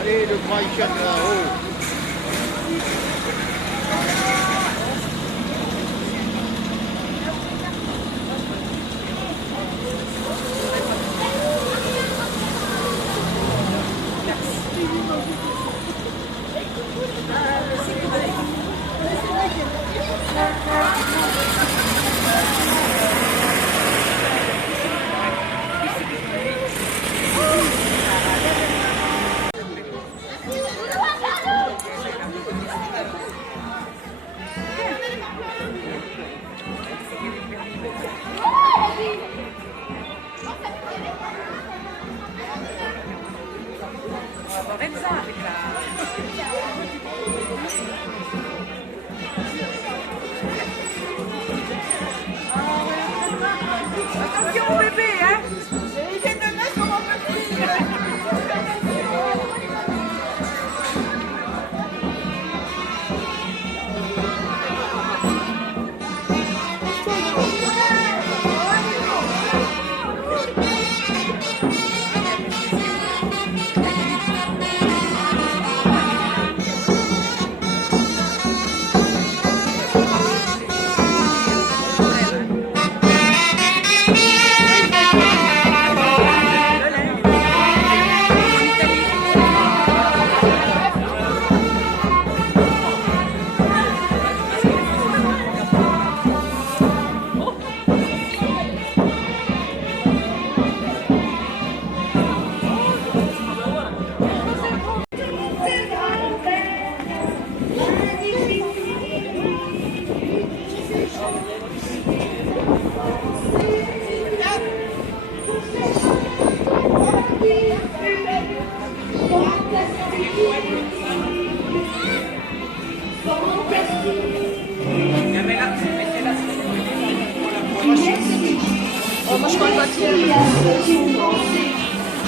Allez, le bras il cherche là-haut. Attention au bébé, hein. Il vient de mettre mon petit.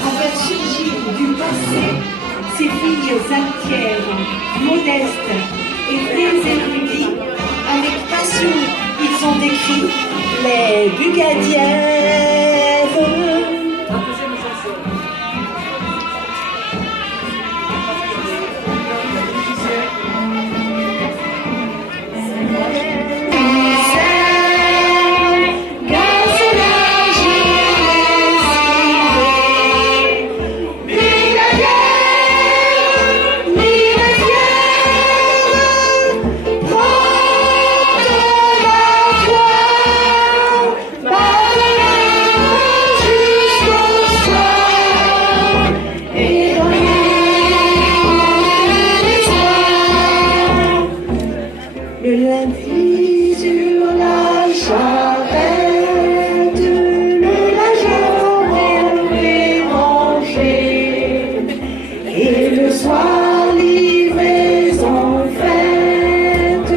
Envers surgir du passé, ces filles altières, modestes et très érudies, avec passion, ils ont décrit les Bugadières. Le lundi sur la charrette, le lageon est mangé, et le soir livraison faite,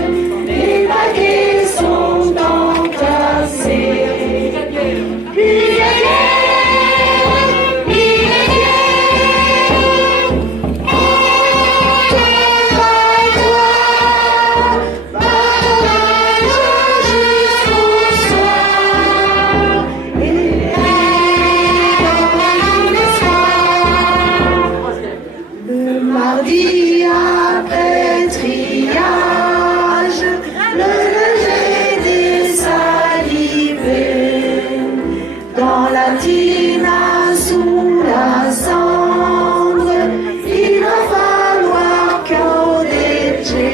les paquets sont entassés. Mardi après triage, le linge est salivé dans la tina sous la cendre, il va falloir corriger.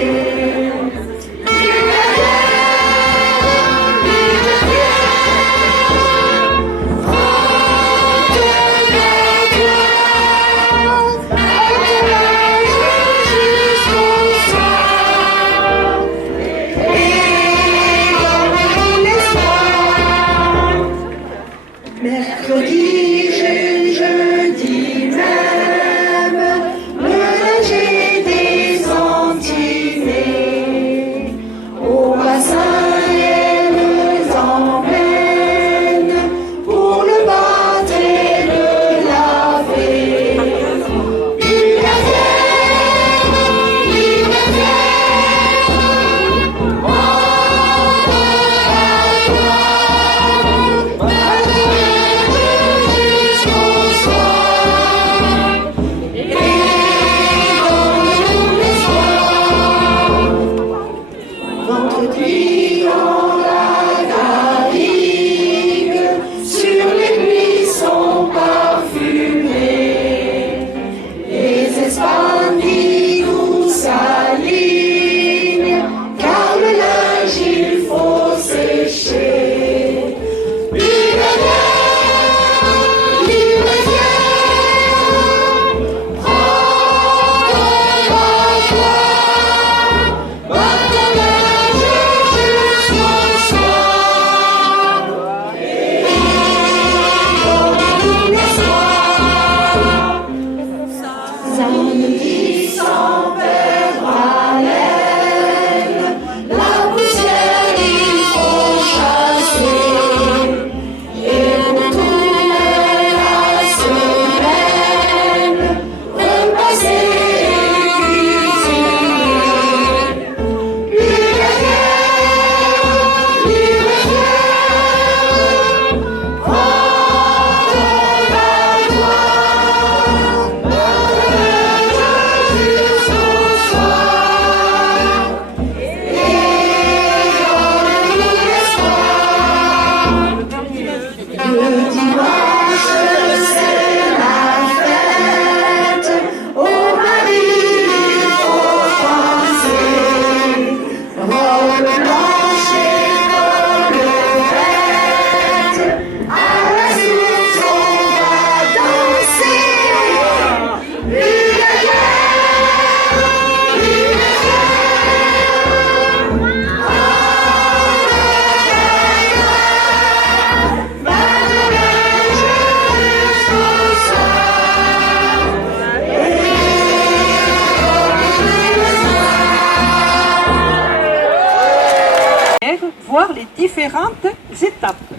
différentes étapes.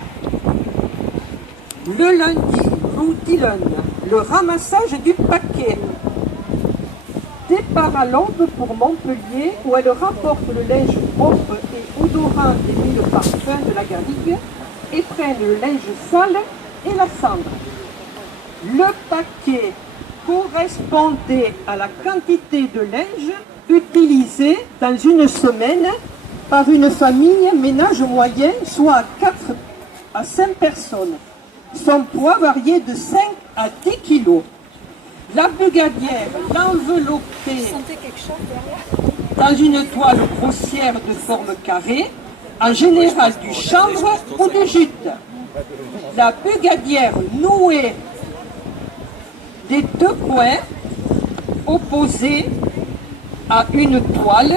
Le lundi, l'outilonne, le ramassage du paquet. Départ à l'aube pour Montpellier où elle rapporte le linge propre et odorant des 1000 parfums de la garrigue et prennent le linge sale et la cendre. Le paquet correspondait à la quantité de linge utilisée dans une semaine par une famille ménage moyen, soit 4 à 5 personnes. Son poids variait de 5 à 10 kilos. La brigadière l'enveloppait dans une toile grossière de forme carrée, en général du chanvre ou du jute. La brigadière nouait des 2 coins opposés à une toile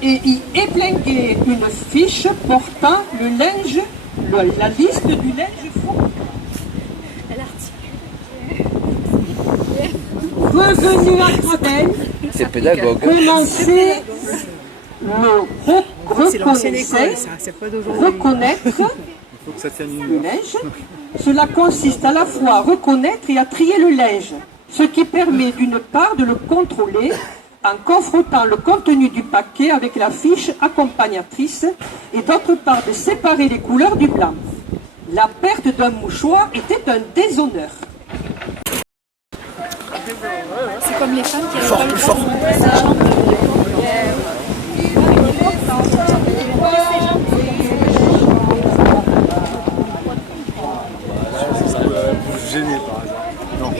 et y épinglait une fiche portant le linge, la liste du linge fourni. Revenu à Gradelle, C'est pédagogue. commencer le reconnaître le linge. Cela consiste à la fois à reconnaître et à trier le linge, ce qui permet d'une part de le contrôler en confrontant le contenu du paquet avec la fiche accompagnatrice et d'autre part de séparer les couleurs du blanc. La perte d'un mouchoir était un déshonneur. C'est comme les femmes qui avaient pas le temps. Vous gênez par hasard. Non.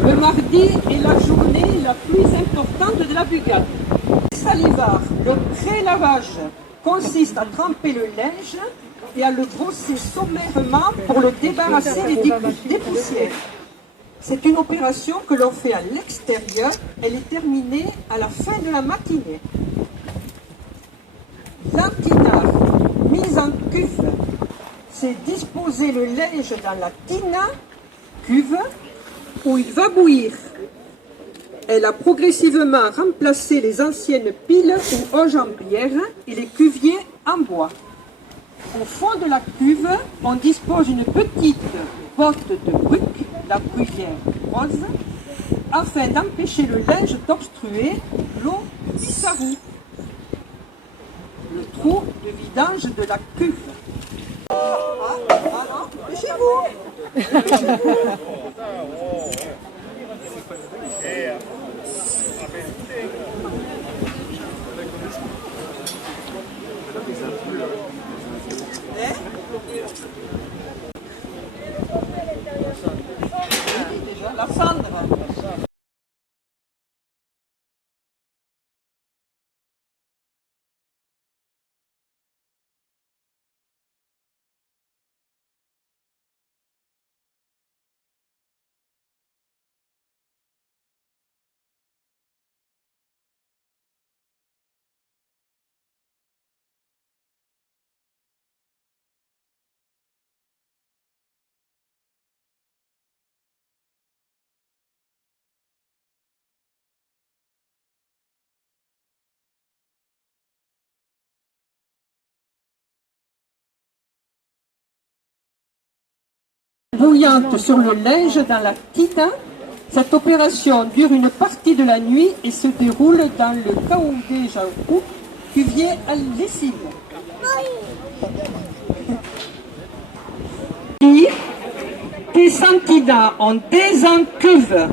Le mardi est la journée la plus importante de la brigade. Salivar, le pré-lavage consiste à tremper le linge et à le brosser sommairement pour le débarrasser des poussières. C'est une opération que l'on fait à l'extérieur. Elle est terminée à la fin de la matinée. L'antinard, mise en cuve, c'est disposer le linge dans la tina, cuve, où il va bouillir. Elle a progressivement remplacé les anciennes piles ou hoges en pierre et les cuviers en bois. Au fond de la cuve, on dispose d'une petite botte de bruc, la bruyère rose, afin d'empêcher le linge d'obstruer l'eau qui s'arroue. Le trou de vidange de la cuve. Non, chez vous. Déjà, la cendre. Bouillante sur le linge dans la tina. Cette opération dure une partie de la nuit et se déroule dans le Kaoudé Jaoukou, cuvier à lessive. Des santinas ont désencuve.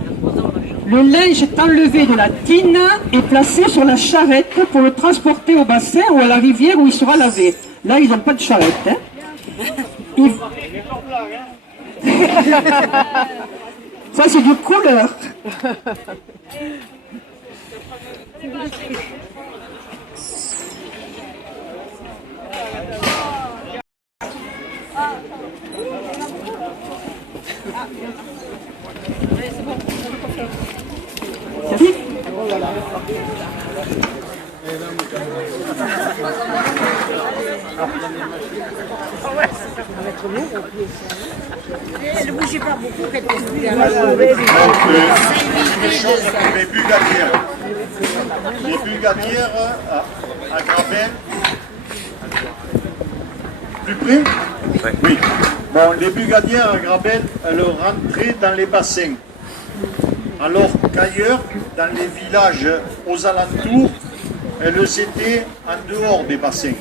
Le linge est enlevé de la tina et placé sur la charrette pour le transporter au bassin ou à la rivière où il sera lavé. Là, ils n'ont pas de charrette. Hein. Ça, c'est du couleur. Ne bougez pas beaucoup, quelques Des choses pour les bugadières. Les bugadières à Grabel. Plus près? Oui. Bon, les bugadières à Grabel, elles rentraient dans les bassins. Alors qu'ailleurs, dans les villages aux alentours, elles étaient en dehors des bassins.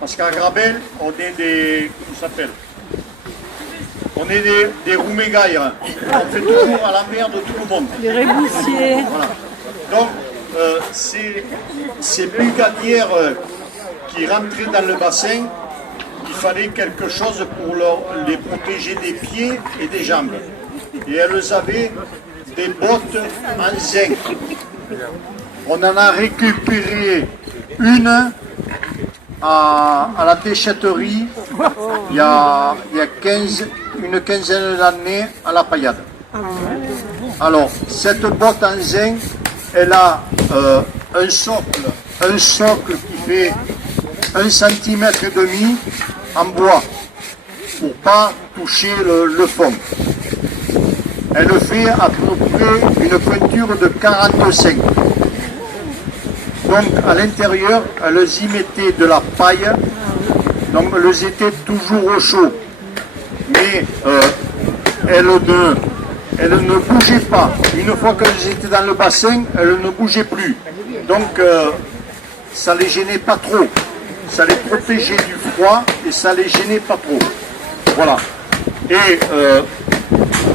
Parce qu'à Grabel, on est des... Comment ça s'appelle? On est des roumégaires. On fait toujours à l'envers de tout le monde. Les réboussiers. Voilà. Donc, ces bugadières qui rentraient dans le bassin, il fallait quelque chose pour les protéger des pieds et des jambes. Et elles avaient des bottes en zinc. On en a récupéré une à la déchetterie il y a une quinzaine d'années à la Paillade. Alors, cette botte en zinc, elle a un socle qui fait 1,5 cm en bois pour ne pas toucher le fond. Elle fait à peu près une pointure de 45. Donc à l'intérieur, elles y mettaient de la paille, donc elles étaient toujours au chaud. Mais elles ne bougeaient pas. Une fois qu'elles étaient dans le bassin, elles ne bougeaient plus. Donc ça ne les gênait pas trop. Ça les protégeait du froid et ça ne les gênait pas trop. Voilà. Et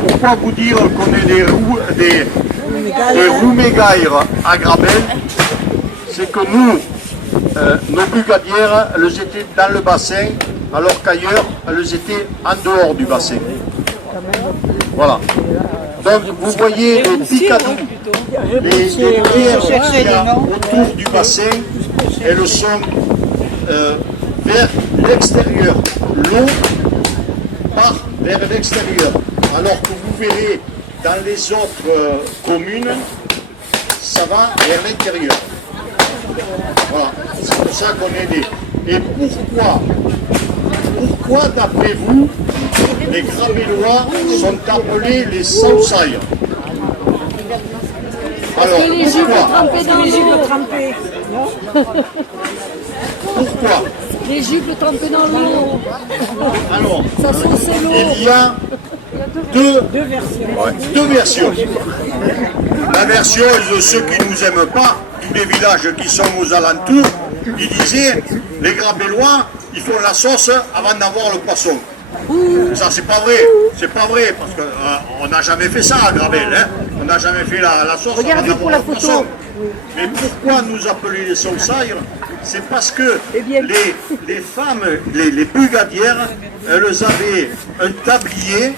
pourquoi vous dire qu'on est des roumégaires à Grabel? C'est que nous, nos bugadières, elles étaient dans le bassin, alors qu'ailleurs, elles étaient en dehors du bassin. Voilà. Donc, vous voyez les picadous, les pierres qu'il y a autour du bassin, elles sont vers l'extérieur. L'eau part vers l'extérieur. Alors que vous verrez dans les autres communes, ça va vers l'intérieur. Voilà, c'est pour ça qu'on est des... Et pourquoi d'après vous, les Grabellois sont appelés les Saussailles? Alors, pourquoi? Les jupes trempées dans l'eau. Alors, Ça sauce l'eau. il y a deux versions. La version de ceux qui ne nous aiment pas, tous les villages qui sont aux alentours, ils disaient, les Grabellois, ils font la sauce avant d'avoir le poisson. Ça, c'est pas vrai. C'est pas vrai, parce qu'on n'a jamais fait ça à Grabel. Hein. On n'a jamais fait la sauce avant d'avoir le poisson. Mais pourquoi nous appeler les Saussailles? C'est parce que les femmes, les bugadières, elles avaient un tablier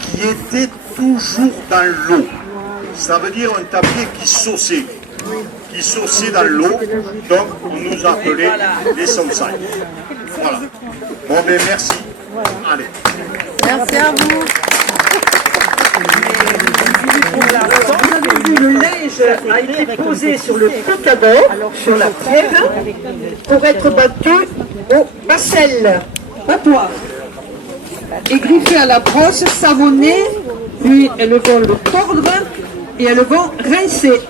qui était toujours dans l'eau. Ça veut dire un tablier qui sauçait dans l'eau, donc on nous appelait les Saussailles. Voilà. Bon, ben merci. Allez. Merci à vous. Vous avez vu, le linge a été posé sur le picador, sur la trêve, pour être battu au bassel, battoir. Et griffé à la brosse, savonné, puis elles vont le tordre et elles vont rincer.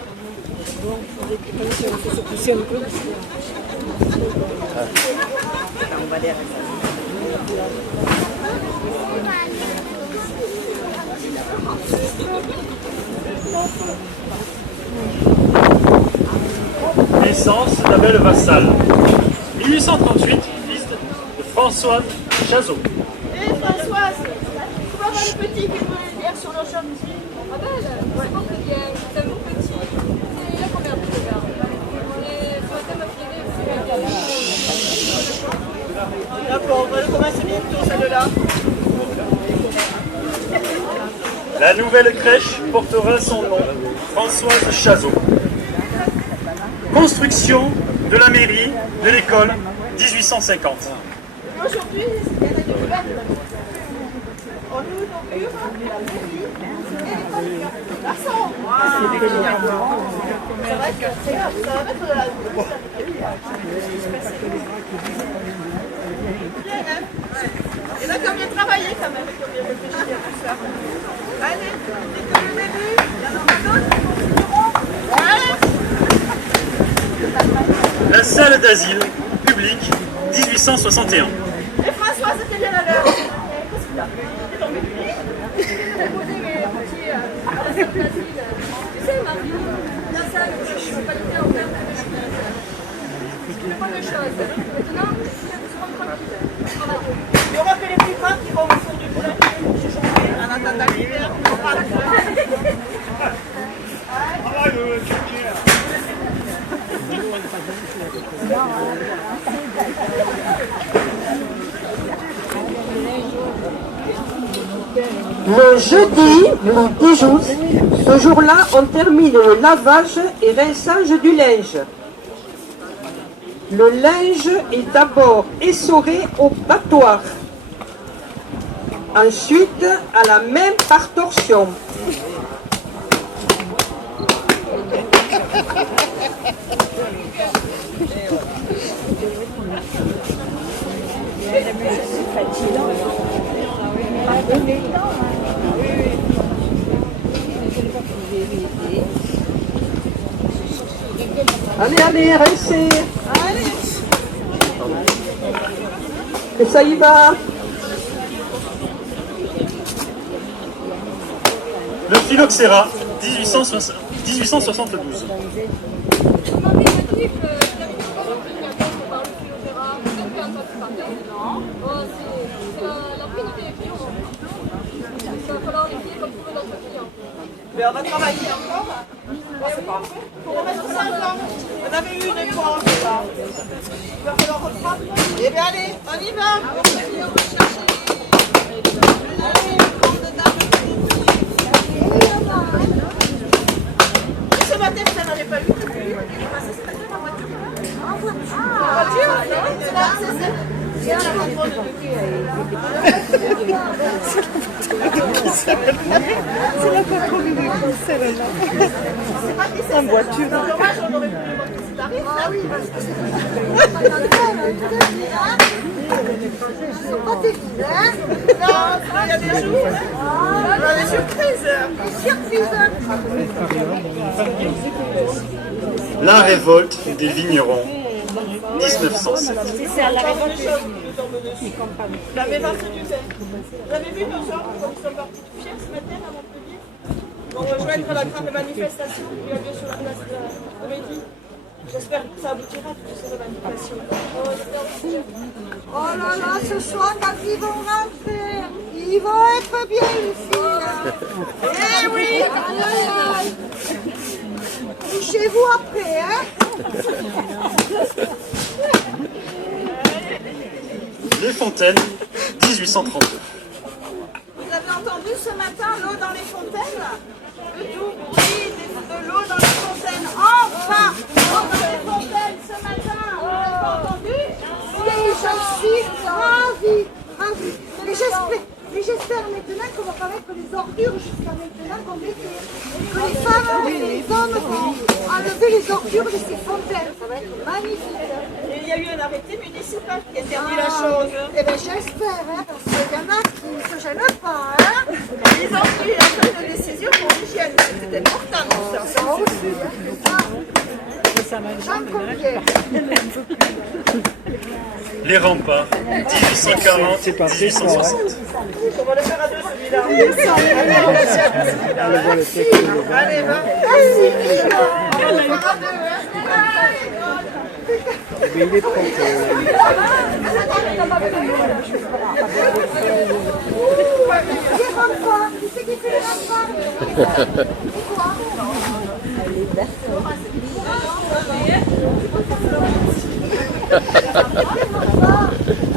Naissance d'Abel Vassal. 1838, fils de Françoise Chazot. Hé Françoise, tu peux avoir le petit qui peut venir sur le champ ici? Ah ben, c'est pas très bien, c'est un bon petit. Il a combien de regards? Et ce matin, ma fille, D'accord, on va commencer bientôt celle-là. La nouvelle crèche portera son nom, Françoise Chazot. Construction de la mairie, de l'école 1850. Et aujourd'hui, il y a des nouvelles. On inaugure la mairie et l'école du garçon. C'est vrai que ça va mettre de la bien, hein. Il a quand même travaillé quand même, il faut bien réfléchir à tout ça. Allez, c'est que le début, il y en aura d'autres qui continueront. La salle d'asile public 1861. Et François, c'était bien à l'heure. Qu'est-ce qu'il a? Il est tombé. Je vais poser mes petits à la salle d'asile. Tu sais, Marie, la salle où je suis qualité en termes de choses. Je fais pas de choses. Maintenant, je suis tranquille. Voilà. Il y aura que les plus grands qui vont au fond du boulanger se chauffer en attendant l'hiver. Le jeudi, le 10 août, ce jour-là, on termine le lavage et rinçage du linge. Le linge est d'abord essoré au battoir, ensuite à la même par torsion. Allez, rincez. Et ça y va. Le phylloxéra 1872. Marie m'a dit que tu n'avais pas compris à quoi on parle du phylloxéra. Peut-être que tu as entendu parler. Non. Oh, c'est la pénibilité des clients. Il va falloir les filles comme trouver d'autres clients. Mais on va travailler encore. Bon, c'est pas vrai. Pour remettre ça encore. On avait eu une fois, là. Il va falloir reprendre. Eh bien, allez, on y va. On va chercher. Et ce matin, vous n'en avez pas vu depuis. Il est passé ce matin en voiture. En voiture? C'est là, c'est ça. C'est la contrôle de c'est la contrôle de celle-là. En voiture. C'est dommage, on aurait pu le voir que c'est arrivé. Ah oui, parce que c'est pas terrible, hein? Non, il y a des jours. Il y a des surprises. Des surprises. La révolte des vignerons 1907. C'est à la révolte des vignerons. La mévente du thé. Vous avez vu nos gens comme ils sont partis tout fiers ce matin à Montpellier pour rejoindre la grande manifestation qui a lieu sur la place de la Comédie. J'espère que ça aboutira toutes ces revendications. Oh là là, ce soir, quand ils vont rentrer, ils vont être bien ici. Eh oui! Chez vous après, hein? Les Fontaines 1832. Vous avez entendu ce matin l'eau dans les fontaines? Le doux bruit de l'eau dans les fontaines. Enfin! L'eau dans les fontaines ce matin. Vous n'avez pas entendu? Oui, je suis ravie. Mais j'espère maintenant qu'on va pas mettre les ordures jusqu'à maintenant qu'on était. Que les femmes et les hommes vont enlever les ordures de ces fontaines. Ça va être magnifique. Et il y a eu un arrêté municipal qui interdit la chose. Eh bien j'espère, hein, parce qu'il y en a qui ne se gênent pas. Hein. Ils ont pris une décision pour l'hygiène. C'est important ça. Ça aussi. J'en conviens. Les remparts 1840-1860. On va le faire à deux celui-là. Allez, on va le faire à deux celui-là. Allez, va. On va le faire à deux. Mais il est propre. Les remparts, tu sais qui fait les remparts? C'est quoi?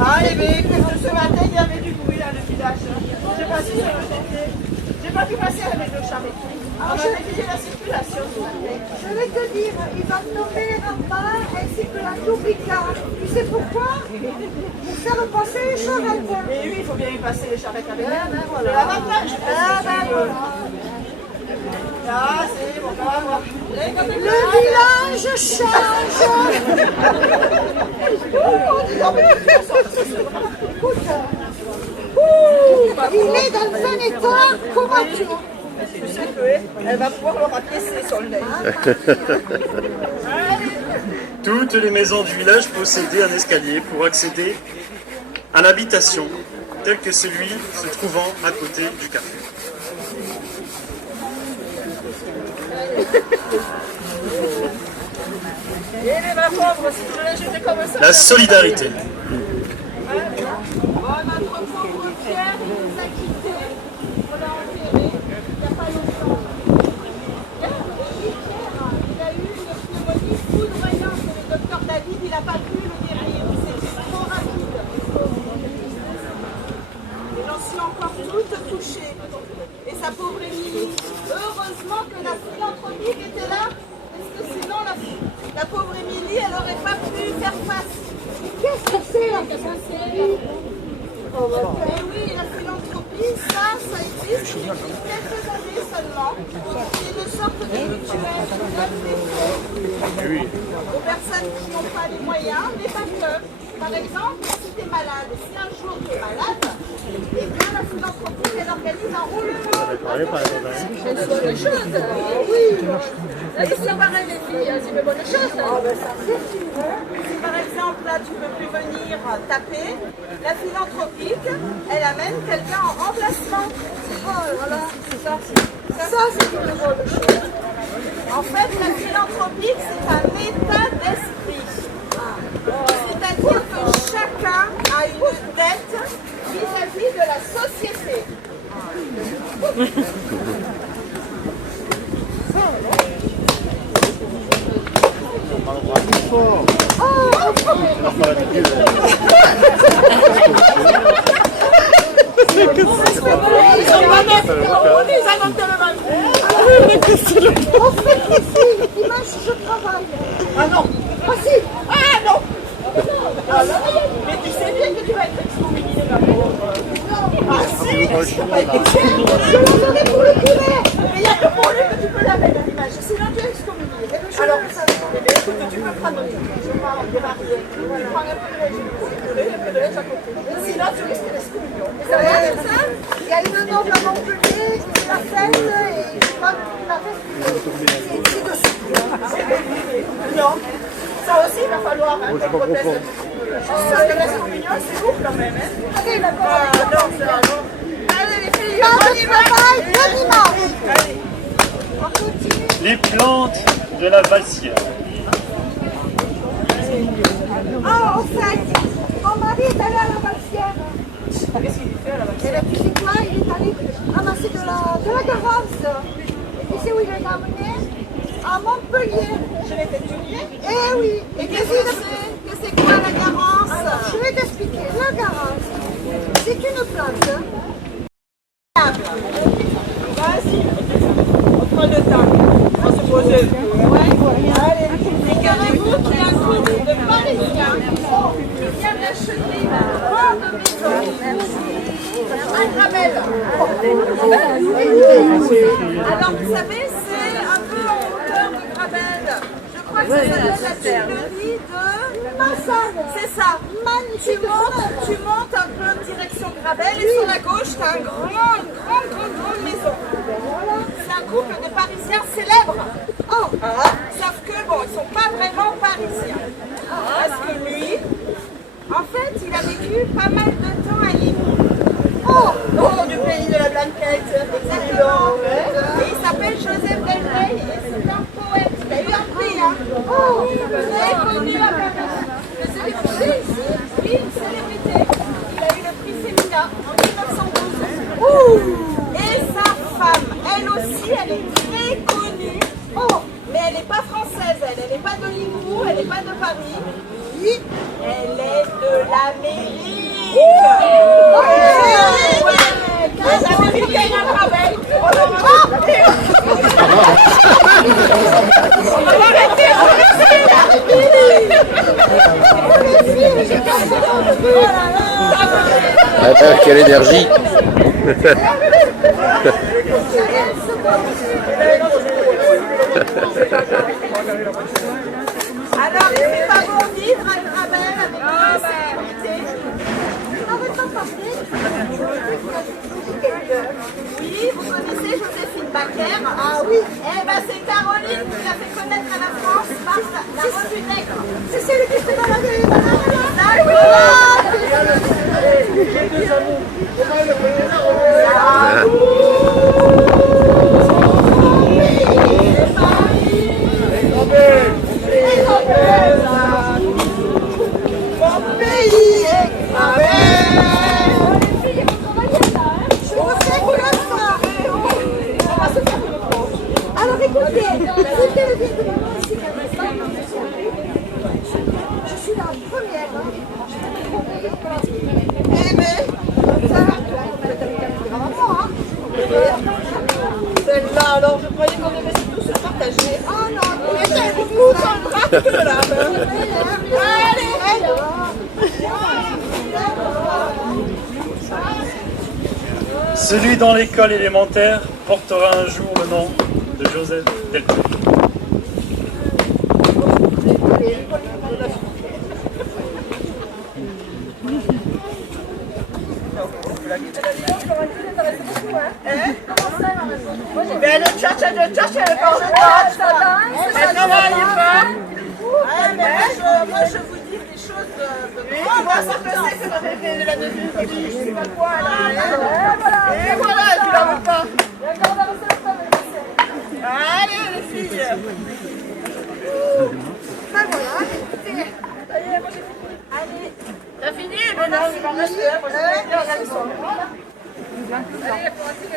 Ah, les mecs, ce matin, il y avait du bruit dans le village. Je sais pas si c'est le côté. J'ai n'ai pas pu passer avec le charrette. On a négligé la circulation ce matin. Je vais te dire, il va tomber les remparts ainsi que la Toubika. Tu sais pourquoi? Pour faire passer les charrettes. Et lui, il faut bien y passer les charrettes avec lui. C'est l'avantage. Ah, c'est bon, ça va voir. Le village change. Écoute, il est dans un état comateux. Tu sais qu'elle va pouvoir leur apaiser son lait. Toutes les maisons du village possédaient un escalier pour accéder à l'habitation, tel que celui se trouvant à côté du café. Et ma pauvre, si tu voulais jeter comme ça. La solidarité. Notre pauvre Pierre, il nous a quittés. On l'a enterré il n'y a pas longtemps. Pierre, il a eu une pneumonie foudroyante. Le docteur David, il n'a pas pu le guérir. C'est trop rapide. Et j'en suis encore toute touchée. Et sa pauvre Émilie. Heureusement que la philanthropie était là. Parce que sinon, la pauvre Émilie, elle n'aurait pas pu faire face. Qu'est-ce que c'est là? Et oui, la philanthropie, ça existe depuis quelques années seulement. C'est une sorte de mutuelle aux personnes qui n'ont pas les moyens, mais pas que. Par exemple, si tu es malade, si un jour tu es malade, eh bien la philanthropie, elle organise un roulement. C'est une bonne chose. Oui. Et c'est pareil les filles, c'est une bonne chose. Si par exemple, là, tu ne peux plus venir taper, la philanthropique, elle amène quelqu'un en remplacement. Voilà, c'est ça. Ça, c'est une bonne chose. En fait, la philanthropique, c'est un état d'esprit. C'est-à-dire que chacun a une dette vis-à-vis de la société. On fait ici, dimanche je travaille. Ah non! Ah si, Ah non! Mais tu sais bien que tu vas être excommunié, ma pauvre. Ah si! je la ferai pour le curé. Mais il n'y a que pour lui que tu peux laver de l'image. Sinon tu es excommunié. Alors, eh bien, écoute, tu peux prendre des barrières. Tu prends un peu de lait, un peu de lait à côté. Sinon tu risques l'excommunion. Et ça va, c'est ça? Il y a une noble à Montpellier qui la fête et je crois que la fête c'est dessus. Non. Ça aussi, il va falloir qu'on proteste un petit peu. Parce que l'excommunion, c'est lourd quand même. Hein? Allez, la Ah non, c'est alors. Allez les filles, Pas on de y va. travail, le dimanche. Allez. On continue. Les plantes de la Valsière. Ah, au fait, mon mari est allé à la Valsière. Qu'est-ce qu'il fait là-bas? Et puis c'est quoi? Il est allé ramasser de la garance. Et tu sais où il les a amenés? À Montpellier. Je vais t'étudier. Eh oui. Et qu'est-ce que c'est quoi la garance? Alors, je vais t'expliquer. La garance, c'est une plante. Vas-y. On prend le temps. On se pose. Ouais. Allez. Figurez-vous qu'il y a un couple de Parisiens qui vient d'acheter une grande maison. Un Gravel. Alors vous savez, c'est un peu en hauteur de Gravel. Je crois que ça s'appelle la tuilerie de Massane. C'est ça. Tu montes un peu en direction Gravel et sur la gauche, tu as une grande maison. C'est un couple de Parisiens célèbres. Oh. Sauf que bon, ils sont pas vraiment parisiens. Parce que lui, en fait, il a vécu pas mal de temps à Lille. Oh, du pays de la Blanquette, exactement. Et il s'appelle Joseph Delray et c'est un poète. Il a eu un prix, hein. Oh, vous avez connu la Paris. Le célébrité ici, lui, une célébrité. Il a eu le prix Femina en 1912. Et sa femme, elle aussi, elle est très connue. Oh, mais elle n'est pas française, elle n'est pas de Limoux, elle n'est pas de Paris. Elle est de l'Amérique. Américains à travers. On va arrêter, Quelle énergie. Alors, il fait pas bon vivre à Gravel avec la sécurité. Oui, vous connaissez Joséphine Baker? Ah oui. Eh ben, c'est Caroline qui l'a fait connaître à la France par la revue Nègre. C'est celui qui fait dans la Alors écoutez, c'était le bien de la musique. Je suis la première. Eh ben, celle-là, alors, je croyais qu'on devait tous se partager. Oh non, Mais c'est beaucoup dans le bras que là. Allez, Celui dans l'école élémentaire portera un jour le nom de Joseph Delpech. mais elle cherche, elle parle de tâche. Elle travaille pas. Moi, je vous dis des choses de moi, ça que c'est que j'avais fait de la deuxième, je sais pas quoi, là. Et voilà, tu la veux pas. Allez, les filles. ben voilà. T'as fini? Mais non, il va rester.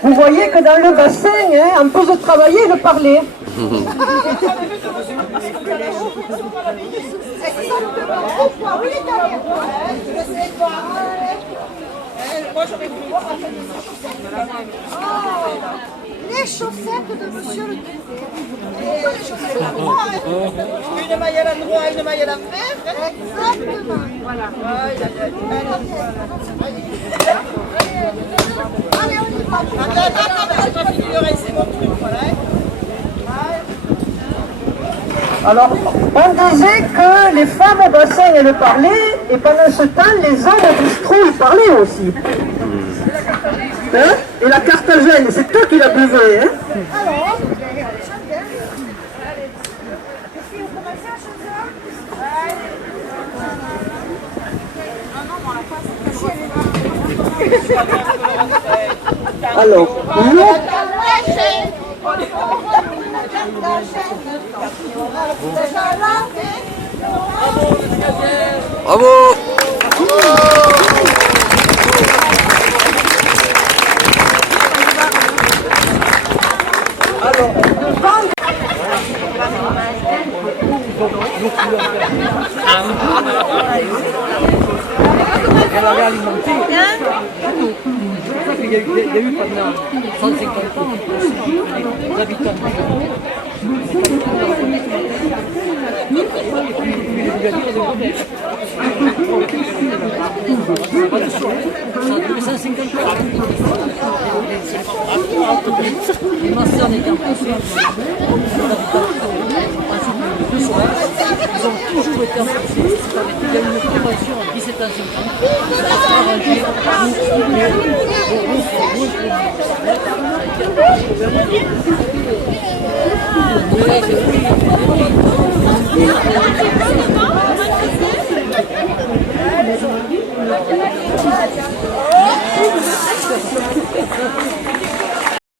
Vous voyez que dans le bassin, hein, en plus de travailler, il parlait. Exactement. Au point, oui, derrière. Je sais pas. Moi, j'aurais voulu voir un peu Les chaussettes de monsieur le curé. Pourquoi les chaussettes à droite? une maille à l'endroit, une maille à l'envers. Exactement. Voilà. Allez, on y va. Attends, j'ai pas fini le reste, c'est mon truc, voilà. Alors, on disait que les femmes au bassin, elles parlaient, et pendant ce temps, les hommes au bistrot, ils parlaient aussi. Hein? Et la Carthagène, c'est toi qui l'as buvée, hein? Alors, j'aime bien. Allez. Les filles, vous commencez à chanter? Alors, nous, Bravo. Il y a eu pendant 150 habitants. Ma soeur n'était pas sûre. Ils ont toujours été en France. Il y a eu une convention en 1750 arrangée pour